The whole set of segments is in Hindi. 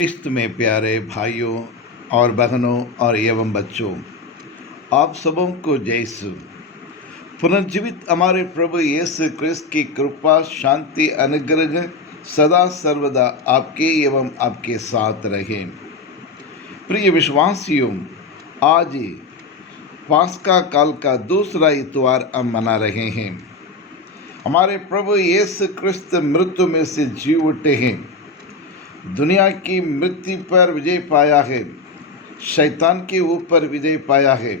क्रिस्त में प्यारे भाइयों और बहनों और एवं बच्चों, आप सबों को जय यीशु। पुनर्जीवित हमारे प्रभु यीशु क्रिस्त की कृपा, शांति, अनुग्रह सदा सर्वदा आपके एवं आपके साथ रहे। प्रिय विश्वासियों, आज पास्का काल का दूसरा इतवार हम मना रहे हैं। हमारे प्रभु यीशु क्रिस्त मृत्यु में से जी उठे हैं, दुनिया की मृत्यु पर विजय पाया है, शैतान के ऊपर विजय पाया है,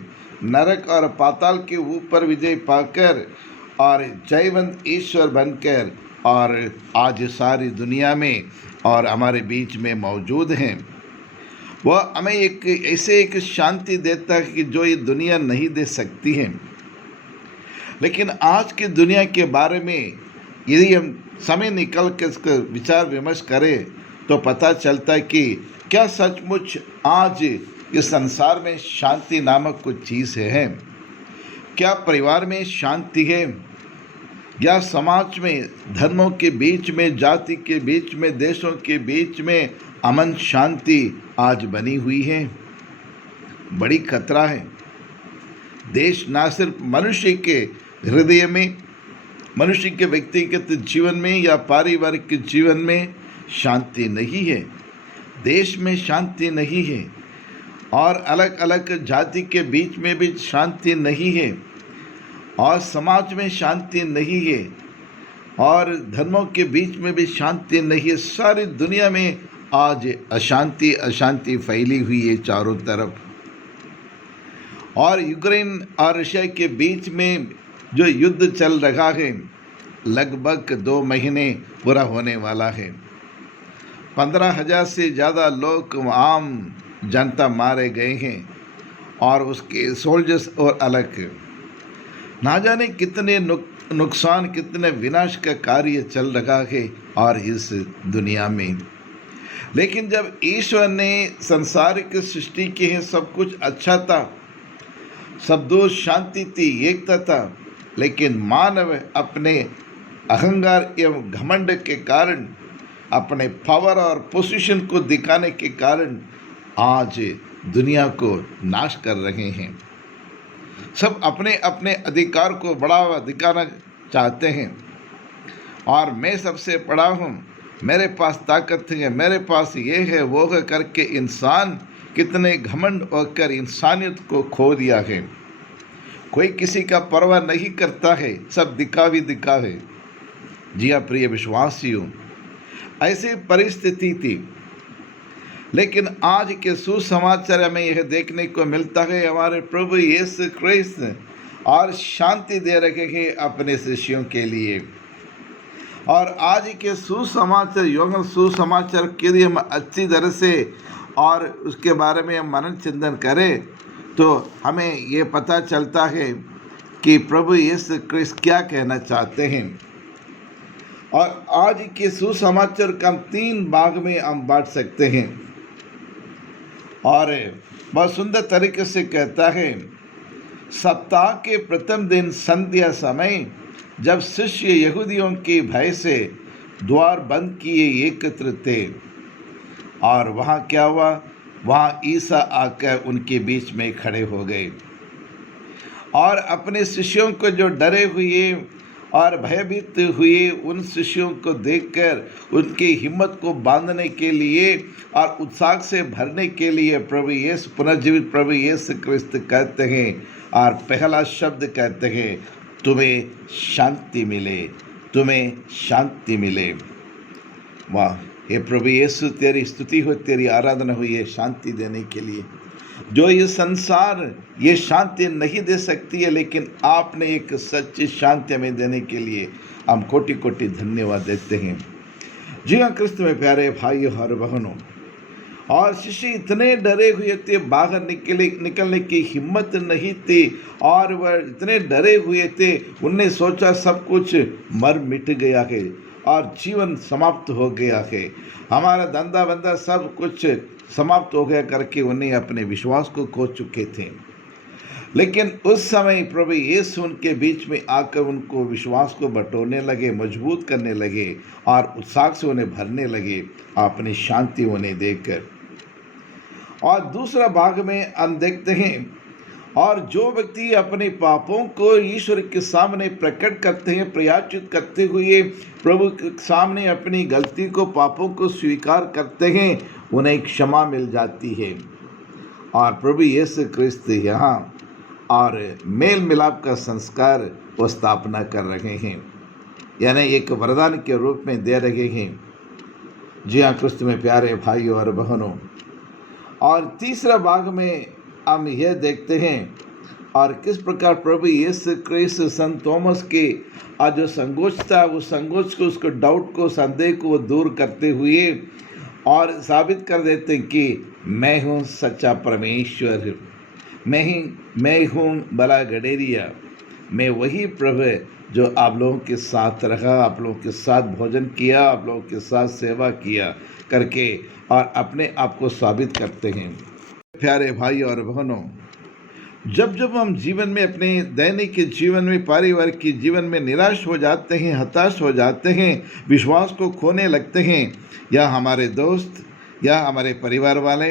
नरक और पाताल के ऊपर विजय पाकर और जयवंत ईश्वर बनकर और आज सारी दुनिया में और हमारे बीच में मौजूद हैं। वह हमें एक शांति देता है कि जो ये दुनिया नहीं दे सकती है। लेकिन आज की दुनिया के बारे में यदि हम समय निकल कर इसका विचार विमर्श करें तो पता चलता है कि क्या सचमुच आज इस संसार में शांति नामक कुछ चीज़ है? क्या परिवार में शांति है? या समाज में, धर्मों के बीच में, जाति के बीच में, देशों के बीच में अमन शांति आज बनी हुई है? बड़ी खतरा है। देश ना सिर्फ मनुष्य के हृदय में, मनुष्य के व्यक्तिगत जीवन में या पारिवारिक जीवन में शांति नहीं है, देश में शांति नहीं है, और अलग अलग जाति के बीच में भी शांति नहीं है, और समाज में शांति नहीं है, और धर्मों के बीच में भी शांति नहीं है। सारी दुनिया में आज अशांति फैली हुई है चारों तरफ। और यूक्रेन और रशिया के बीच में जो युद्ध चल रहा है, लगभग 2 महीने पूरा होने वाला है। 15,000 से ज़्यादा लोग, आम जनता मारे गए हैं, और उसके सोल्जर्स और अलग ना जाने कितने नुकसान, कितने विनाश का कार्य चल रहा है और इस दुनिया में। लेकिन जब ईश्वर ने संसार की सृष्टि की है, सब कुछ अच्छा था, सब दूर शांति थी, एकता था, लेकिन मानव अपने अहंकार एवं घमंड के कारण, अपने पावर और पोजीशन को दिखाने के कारण आज दुनिया को नाश कर रहे हैं। सब अपने अपने अधिकार को बढ़ावा दिखाना चाहते हैं, और मैं सबसे बड़ा हूँ, मेरे पास ताकत है, मेरे पास ये है वो है करके इंसान कितने घमंड होकर इंसानियत को खो दिया है। कोई किसी का परवाह नहीं करता है, सब दिखावे। जी हाँ प्रिय विश्वासियों, ऐसी परिस्थिति थी। लेकिन आज के सुसमाचार हमें यह देखने को मिलता है, हमारे प्रभु यीशु क्रिस्त और शांति दे रखे हैं अपने शिष्यों के लिए। और आज के सुसमाचार, योग सुसमाचार के लिए हम अच्छी तरह से और उसके बारे में हम मनन चिंतन करें तो हमें ये पता चलता है कि प्रभु यीशु क्रिस्त क्या कहना चाहते हैं। और आज के सुसमाचार का हम 3 भाग में हम बांट सकते हैं, और बहुत सुंदर तरीके से कहता है। सप्ताह के प्रथम दिन संध्या समय, जब शिष्य यहूदियों के भय से द्वार बंद किए एकत्र थे, और वहाँ क्या हुआ, वहाँ ईसा आकर उनके बीच में खड़े हो गए, और अपने शिष्यों को जो डरे हुए और भयभीत हुए उन शिष्यों को देखकर उनकी हिम्मत को बांधने के लिए और उत्साह से भरने के लिए प्रभु यीशु, पुनर्जीवित प्रभु यीशु क्रिस्त कहते हैं, और पहला शब्द कहते हैं, तुम्हें शांति मिले, तुम्हें शांति मिले। वाह, हे प्रभु यीशु, तेरी स्तुति हो, तेरी आराधना हुई है शांति देने के लिए। जो ये संसार ये शांति नहीं दे सकती है, लेकिन आपने एक सच्ची शांति हमें देने के लिए हम कोटि कोटि धन्यवाद देते हैं। जी हाँ क्रिस्त में प्यारे भाइयों और बहनों, और शिष्य इतने डरे हुए थे, बाहर निकलने की हिम्मत नहीं थी, और वह इतने डरे हुए थे, उनने सोचा सब कुछ मर मिट गया है और जीवन समाप्त हो गया है, हमारा धंधा बंधा सब कुछ समाप्त हो गया करके उन्हें अपने विश्वास को खो चुके थे। लेकिन उस समय प्रभु यीशु उनके बीच में आकर उनको विश्वास को बटोरने लगे, मजबूत करने लगे और उत्साह से उन्हें भरने लगे अपनी शांति उन्हें देकर। और दूसरा भाग में हम देखते हैं, और जो व्यक्ति अपने पापों को ईश्वर के सामने प्रकट करते हैं, प्रयाचित करते हुए प्रभु के सामने अपनी गलती को, पापों को स्वीकार करते हैं, उन्हें क्षमा मिल जाती है। और प्रभु यीशु क्रिस्त यहाँ और मेल मिलाप का संस्कार वो स्थापना कर रहे हैं, यानी एक वरदान के रूप में दे रहे हैं। जी हाँ क्रिस्त में प्यारे भाइयों और बहनों। और तीसरा भाग में हम यह देखते हैं और किस प्रकार प्रभु यीशु क्रिस्त संत थॉमस के जो संकोच था, उस संकोच को, उसको डाउट को, संदेह को वो दूर करते हुए और साबित कर देते हैं कि मैं हूँ सच्चा परमेश्वर, मैं हूँ भला गडेरिया, मैं वही प्रभु जो आप लोगों के साथ रहा, आप लोगों के साथ भोजन किया, आप लोगों के साथ सेवा किया करके और अपने आप को साबित करते हैं। प्यारे भाई और बहनों, जब हम जीवन में, अपने दैनिक के जीवन में, पारिवारिक के जीवन में निराश हो जाते हैं, हताश हो जाते हैं, विश्वास को खोने लगते हैं, या हमारे दोस्त या हमारे परिवार वाले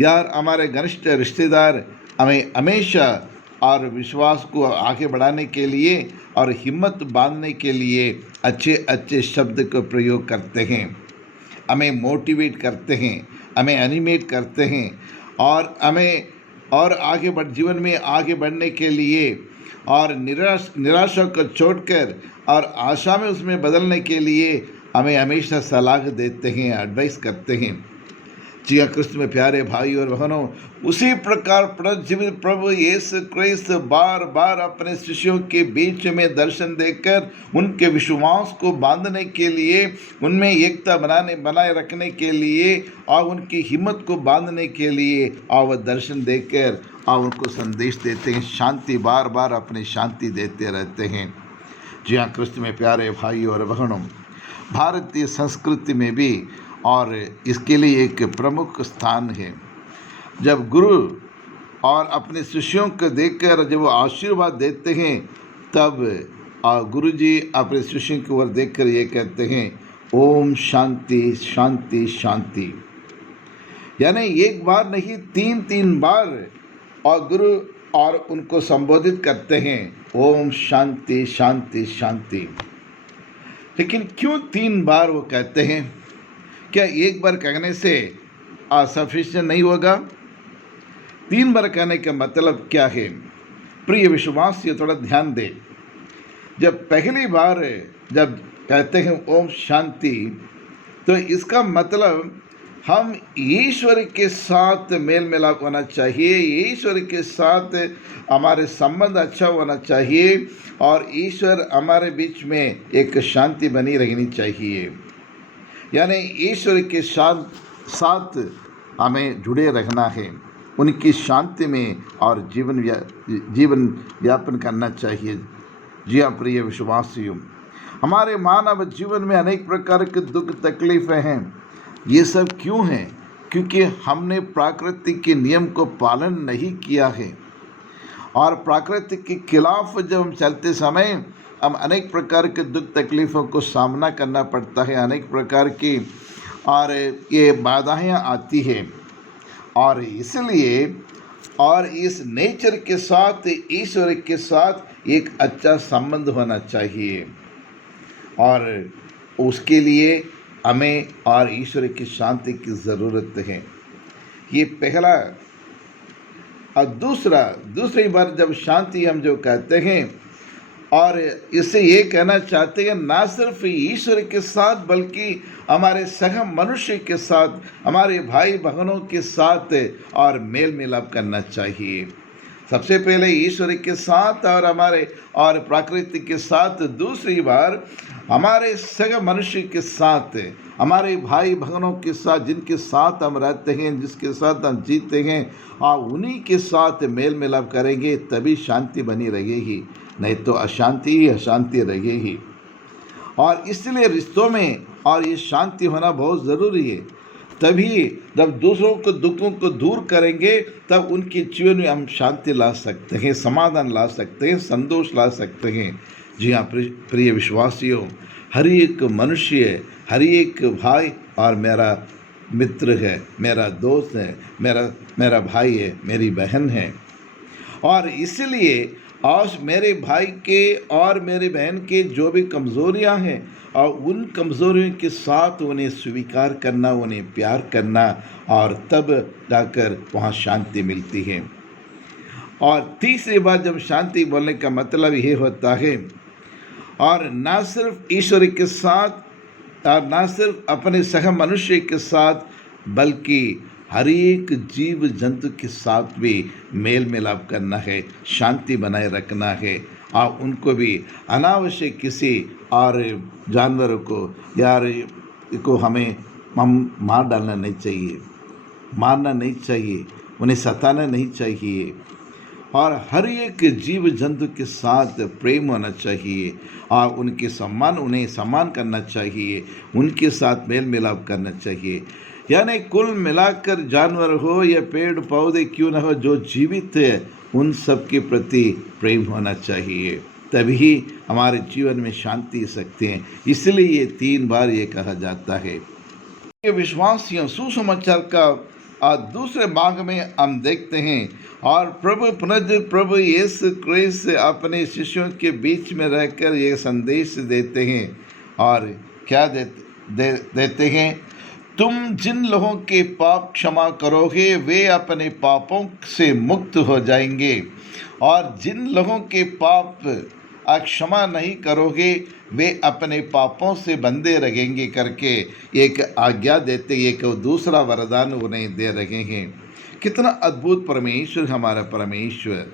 या हमारे घनिष्ठ रिश्तेदार हमें हमेशा और विश्वास को आगे बढ़ाने के लिए और हिम्मत बांधने के लिए अच्छे अच्छे शब्द का प्रयोग करते हैं, हमें मोटिवेट करते हैं, हमें एनिमेट करते हैं और हमें और जीवन में आगे बढ़ने के लिए और निराशा को छोड़कर और आशा में उसमें बदलने के लिए हमें हमेशा सलाह देते हैं, एडवाइस करते हैं। जी हाँ क्रिस्त में प्यारे भाई और बहनों, उसी प्रकार पुनर्जीवित प्रभु यीशु क्रिस्त बार बार अपने शिष्यों के बीच में दर्शन देकर उनके विश्वास को बांधने के लिए, उनमें एकता बनाए रखने के लिए और उनकी हिम्मत को बांधने के लिए और वह दर्शन देकर और उनको संदेश देते हैं, शांति, बार बार अपनी शांति देते रहते हैं। जी हाँ क्रिस्त में प्यारे भाई और बहनों, भारतीय संस्कृति में भी और इसके लिए एक प्रमुख स्थान है। जब गुरु और अपने शिष्यों को देखकर जब वो आशीर्वाद देते हैं, तब गुरुजी अपने शिष्यों की ओर देखकर ये कहते हैं, ओम शांति शांति शांति। यानी एक बार नहीं, तीन बार और गुरु और उनको संबोधित करते हैं, ओम शांति शांति शांति। लेकिन क्यों 3 बार वो कहते हैं? क्या एक बार कहने से सफिशिएंट नहीं होगा? 3 बार कहने का मतलब क्या है? प्रिय विश्वास, ये थोड़ा ध्यान दें। जब पहली बार जब कहते हैं ओम शांति, तो इसका मतलब हम ईश्वर के साथ मेल मिलाप होना चाहिए, ईश्वर के साथ हमारे संबंध अच्छा होना चाहिए और ईश्वर हमारे बीच में एक शांति बनी रहनी चाहिए। यानी ईश्वर के साथ हमें जुड़े रहना है, उनकी शांति में और जीवन यापन करना चाहिए। जी हाँ प्रिय विश्वासियों, हमारे मानव जीवन में अनेक प्रकार के दुख तकलीफ़ें हैं। ये सब क्यों हैं? क्योंकि हमने प्रकृति के नियम को पालन नहीं किया है और प्रकृति के खिलाफ जब हम चलते समय हम अनेक प्रकार के दुख तकलीफ़ों को सामना करना पड़ता है, अनेक प्रकार की और ये बाधाएं आती हैं। और इसलिए और इस नेचर के साथ, ईश्वर के साथ एक अच्छा संबंध होना चाहिए और उसके लिए हमें और ईश्वर की शांति की ज़रूरत है। ये पहला। और दूसरी बार जब शांति हम जो कहते हैं, और इससे ये कहना चाहते हैं ना सिर्फ ईश्वर के साथ बल्कि हमारे सह मनुष्य के साथ, हमारे भाई बहनों के साथ और मेल मिलाप करना चाहिए। सबसे पहले ईश्वर के साथ और हमारे और प्रकृति के साथ, दूसरी बार हमारे सग मनुष्य के साथ, हमारे भाई बहनों के साथ, जिनके साथ हम रहते हैं, जिसके साथ हम जीते हैं, और उन्हीं के साथ मेल मिलाप करेंगे, तभी शांति बनी रहेगी, नहीं तो अशांति ही अशांति रहेगी। और इसलिए रिश्तों में और ये शांति होना बहुत ज़रूरी है, तभी जब दूसरों को दुखों को दूर करेंगे तब उनके जीवन में हम शांति ला सकते हैं, समाधान ला सकते हैं, संतोष ला सकते हैं। जी हाँ प्रिय विश्वासियों, हर एक मनुष्य, हर एक भाई और मेरा मित्र है, मेरा दोस्त है, मेरा भाई है, मेरी बहन है। और इसलिए आज मेरे भाई के और मेरी बहन के जो भी कमज़ोरियां हैं, और उन कमज़ोरियों के साथ उन्हें स्वीकार करना, उन्हें प्यार करना, और तब जाकर वहाँ शांति मिलती है। और तीसरी बात, जब शांति बोलने का मतलब ये होता है, और ना सिर्फ ईश्वर के साथ और ना सिर्फ अपने सह मनुष्य के साथ, बल्कि हर एक जीव जंतु के साथ भी मेल मिलाप करना है, शांति बनाए रखना है, और उनको भी अनावश्यक किसी और जानवरों को को हम मार डालना नहीं चाहिए, मारना नहीं चाहिए, उन्हें सताना नहीं चाहिए। और हर एक जीव जंतु के साथ प्रेम होना चाहिए, और उन्हें सम्मान करना चाहिए, उनके साथ मेल मिलाप करना चाहिए। यानी कुल मिलाकर जानवर हो या पेड़ पौधे क्यों न हो, जो जीवित है उन सब के प्रति प्रेम होना चाहिए, तभी हमारे जीवन में शांति सकते हैं। इसलिए ये 3 बार ये कहा जाता है। ये विश्वासियों, सुसमाचार का दूसरे भाग में हम देखते हैं, और प्रभु यीशु क्रिस्त अपने शिष्यों के बीच में रहकर ये संदेश देते हैं। और क्या देते हैं? तुम जिन लोगों के पाप क्षमा करोगे वे अपने पापों से मुक्त हो जाएंगे, और जिन लोगों के पाप क्षमा नहीं करोगे वे अपने पापों से बंधे रहेंगे करके एक आज्ञा देते, एक दूसरा वरदान उन्हें दे रहे हैं। कितना अद्भुत परमेश्वर हमारा परमेश्वर।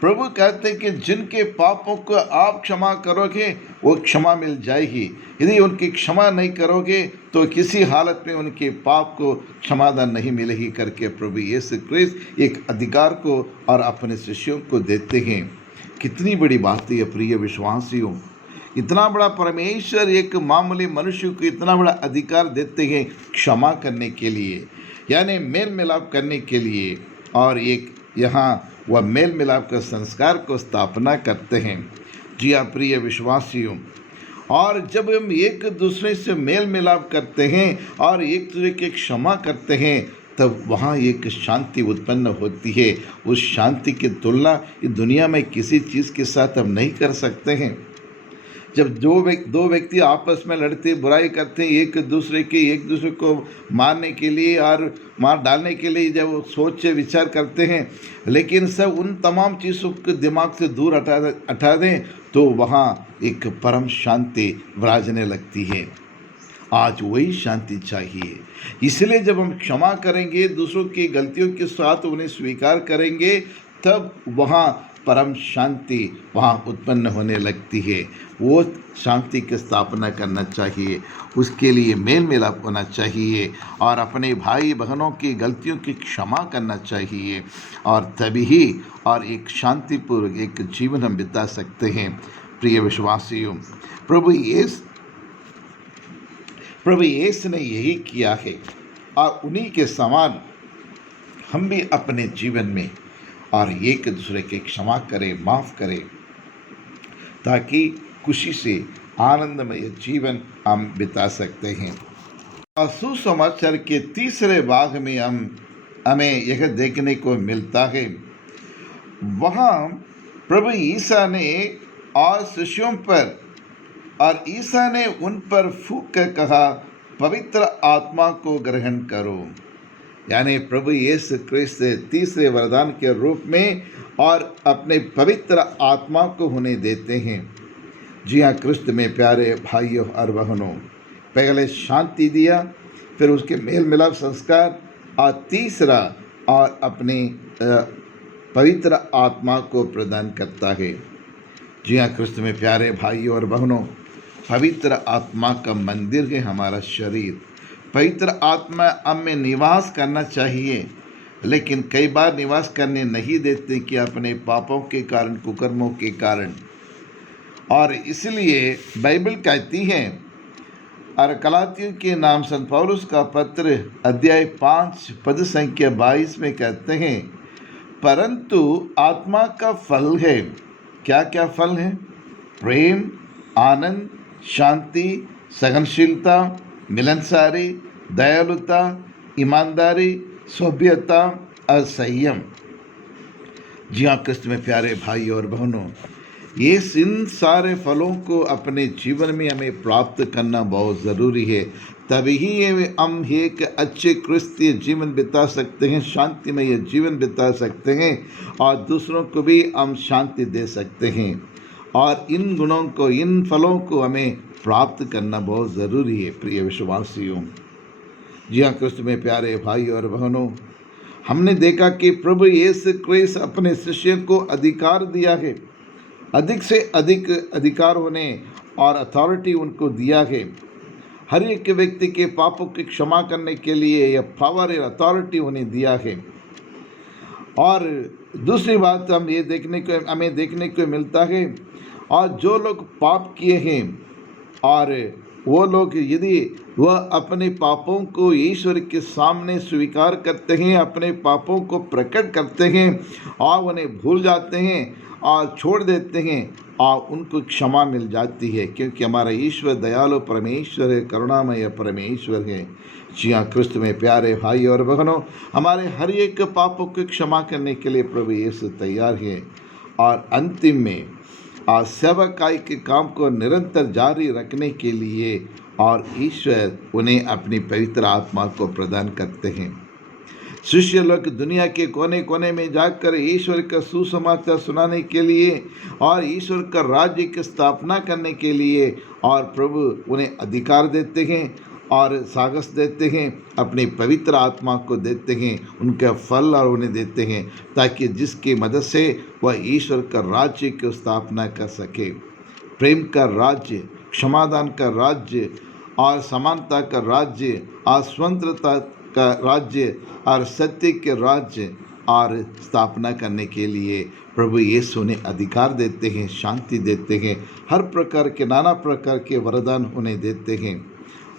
प्रभु कहते हैं कि जिनके पापों को आप क्षमा करोगे वो क्षमा मिल जाएगी, यदि उनकी क्षमा नहीं करोगे तो किसी हालत में उनके पाप को क्षमादान नहीं मिलेगी करके प्रभु यीशु क्रिस्त एक अधिकार को और अपने शिष्यों को देते हैं। कितनी बड़ी बात है प्रिय विश्वासियों, इतना बड़ा परमेश्वर एक मामूली मनुष्य को इतना बड़ा अधिकार देते हैं क्षमा करने के लिए, यानी मेल मिलाप करने के लिए। और एक यहाँ वह मेल मिलाप का संस्कार को स्थापना करते हैं। जी हाँ प्रिय विश्वासियों, और जब हम एक दूसरे से मेल मिलाप करते हैं और एक दूसरे की क्षमा करते हैं, तब वहाँ एक शांति उत्पन्न होती है। उस शांति की तुलना इस दुनिया में किसी चीज़ के साथ हम नहीं कर सकते हैं। जब दो व्यक्ति आपस में लड़ते, बुराई करते हैं, एक दूसरे को मारने के लिए और मार डालने के लिए जब वो सोच से विचार करते हैं, लेकिन सब उन तमाम चीज़ों को दिमाग से दूर हटा दें तो वहाँ एक परम शांति विराजने लगती है। आज वही शांति चाहिए। इसलिए जब हम क्षमा करेंगे, दूसरों की गलतियों के साथ उन्हें स्वीकार करेंगे, तब वहाँ परम शांति वहाँ उत्पन्न होने लगती है। वो शांति की स्थापना करना चाहिए, उसके लिए मेल मिलाप होना चाहिए, और अपने भाई बहनों की गलतियों की क्षमा करना चाहिए, और तभी और एक शांतिपूर्वक एक जीवन हम बिता सकते हैं। प्रिय विश्वासियों, प्रभु यीशु ने यही किया है, और उन्हीं के समान हम भी अपने जीवन में और एक दूसरे के क्षमा करें, माफ़ करें, ताकि खुशी से आनंदमय जीवन हम बिता सकते हैं। और सुसमाचार के तीसरे भाग में हमें यह देखने को मिलता है, वहाँ प्रभु ईसा ने और शिष्यों पर और ईसा ने उन पर फूंक कर कहा, पवित्र आत्मा को ग्रहण करो। यानी प्रभु यीशु क्रिस्त तीसरे वरदान के रूप में और अपने पवित्र आत्मा को उन्हें देते हैं। जी हाँ क्रिस्त में प्यारे भाइयों और बहनों, पहले शांति दिया, फिर उसके मेल मिलाप संस्कार, और तीसरा और अपने पवित्र आत्मा को प्रदान करता है। जी हाँ क्रिस्त में प्यारे भाइयों और बहनों, पवित्र आत्मा का मंदिर है हमारा शरीर। पवित्र आत्मा हम में निवास करना चाहिए, लेकिन कई बार निवास करने नहीं देते कि अपने पापों के कारण, कुकर्मों के कारण। और इसलिए बाइबल कहती है और गलातियों के नाम संत पौलुस का पत्र अध्याय 5 पद संख्या 22 में कहते हैं, परंतु आत्मा का फल है। क्या क्या फल है? प्रेम, आनंद, शांति, सहनशीलता, मिलनसारी, दयालुता, ईमानदारी, सभ्यता और संयम। जी हाँ क्रिस्त में प्यारे भाई और बहनों, ये इन सारे फलों को अपने जीवन में हमें प्राप्त करना बहुत ज़रूरी है। तभी ही हम एक अच्छे क्रिस्तीय जीवन बिता सकते हैं, शांतिमय जीवन बिता सकते हैं और दूसरों को भी हम शांति दे सकते हैं। और इन गुणों को, इन फलों को हमें प्राप्त करना बहुत ज़रूरी है प्रिय विश्वासियों। जी हाँ क्रिस्त में प्यारे भाई और बहनों, हमने देखा कि प्रभु यीशु क्रिस्त अपने शिष्य को अधिकार दिया है, अधिक से अधिक अधिकार होने और अथॉरिटी उनको दिया है। हर एक व्यक्ति के पापों की क्षमा करने के लिए यह पावर और अथॉरिटी उन्हें दिया है। और दूसरी बात हमें देखने को मिलता है, और जो लोग पाप किए हैं और वो लोग यदि वह अपने पापों को ईश्वर के सामने स्वीकार करते हैं, अपने पापों को प्रकट करते हैं और उन्हें भूल जाते हैं और छोड़ देते हैं और उनको क्षमा मिल जाती है, क्योंकि हमारा ईश्वर दयालु परमेश्वर है, करुणामय परमेश्वर है। जी हाँ क्रिस्त में प्यारे भाई और बहनों, हमारे हर एक पापों को क्षमा करने के लिए प्रभु यीशु तैयार है। और अंतिम में सेवकाई के काम को निरंतर जारी रखने के लिए और ईश्वर उन्हें अपनी पवित्र आत्मा को प्रदान करते हैं। शिष्य लोग दुनिया के कोने कोने में जाकर ईश्वर का सुसमाचार सुनाने के लिए और ईश्वर का राज्य की स्थापना करने के लिए, और प्रभु उन्हें अधिकार देते हैं और साहस देते हैं, अपनी पवित्र आत्मा को देते हैं, उनका फल और उन्हें देते हैं, ताकि जिसकी मदद से वह ईश्वर का राज्य की स्थापना कर सके। प्रेम का राज्य, क्षमादान का राज्य और समानता का राज्य और स्वतंत्रता का राज्य और सत्य के राज्य और स्थापना करने के लिए प्रभु यीशु ने अधिकार देते हैं, शांति देते हैं, हर प्रकार के नाना प्रकार के वरदान उन्हें देते हैं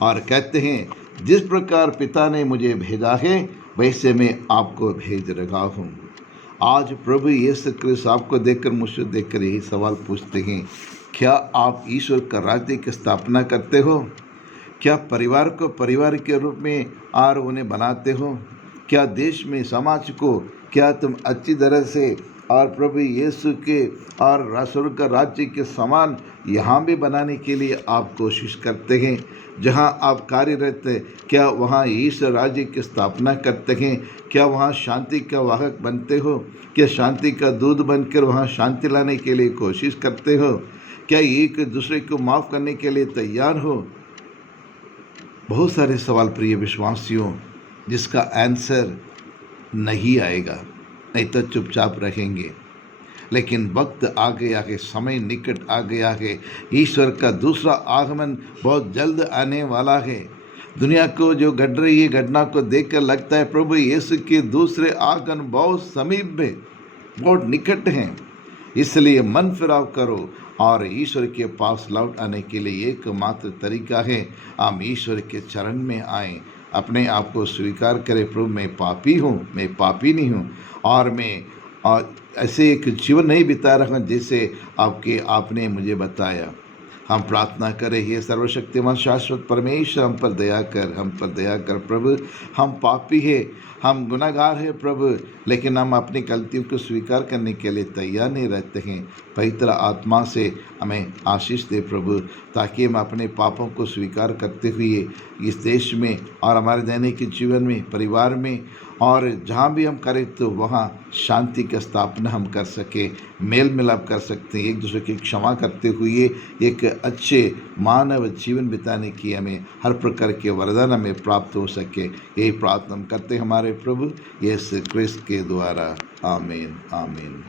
और कहते हैं, जिस प्रकार पिता ने मुझे भेजा है वैसे मैं आपको भेज रहा हूँ। आज प्रभु यीशु क्रिस्त आपको देखकर, मुझसे देखकर यही सवाल पूछते हैं, क्या आप ईश्वर का राज्य की स्थापना करते हो? क्या परिवार को परिवार के रूप में और उन्हें बनाते हो? क्या देश में, समाज को क्या तुम अच्छी तरह से और प्रभु यीशु के और रसूल का राज्य के समान यहाँ भी बनाने के लिए आप कोशिश करते हैं? जहाँ आप कार्यरत हैं, क्या वहाँ ईश्वर राज्य की स्थापना करते हैं? क्या वहाँ शांति का वाहक बनते हो? क्या शांति का दूध बनकर वहाँ शांति लाने के लिए कोशिश करते हो? क्या एक दूसरे को माफ़ करने के लिए तैयार हो? बहुत सारे सवाल प्रिय विश्वासियों, जिसका आंसर नहीं आएगा, नहीं तो चुपचाप रहेंगे। लेकिन वक्त आ गया है, समय निकट आ गया है, ईश्वर का दूसरा आगमन बहुत जल्द आने वाला है। दुनिया को जो घट रही है घटना को देखकर लगता है प्रभु यीशु के दूसरे आगमन बहुत समीप में, बहुत निकट हैं। इसलिए मन फिराव करो और ईश्वर के पास लौट आने के लिए एकमात्र तरीका है, हम ईश्वर के चरण में आएँ, अपने आप को स्वीकार करें, प्रभु मैं पापी हूँ, मैं पापी नहीं हूँ और मैं ऐसे एक जीवन नहीं बिता रहा हूँ जैसे आपने मुझे बताया। हम प्रार्थना करें, हे सर्वशक्तिमान शाश्वत परमेश्वर, हम पर दया कर प्रभु। हम पापी हैं, हम गुनाहगार हैं प्रभु, लेकिन हम अपनी गलतियों को स्वीकार करने के लिए तैयार नहीं रहते हैं। पवित्र आत्मा से हमें आशीष दे प्रभु, ताकि हम अपने पापों को स्वीकार करते हुए इस देश में और हमारे दैनिक जीवन में, परिवार में और जहाँ भी हम करें तो वहाँ शांति की स्थापना हम कर सकें, मेल मिलाप कर सकते हैं, एक दूसरे की क्षमा करते हुए एक अच्छे मानव जीवन बिताने की हमें हर प्रकार के वरदान हमें प्राप्त हो सके। यही प्रार्थना हम करते हमारे प्रभु यीशु क्रिस्त के द्वारा। आमीन आमीन।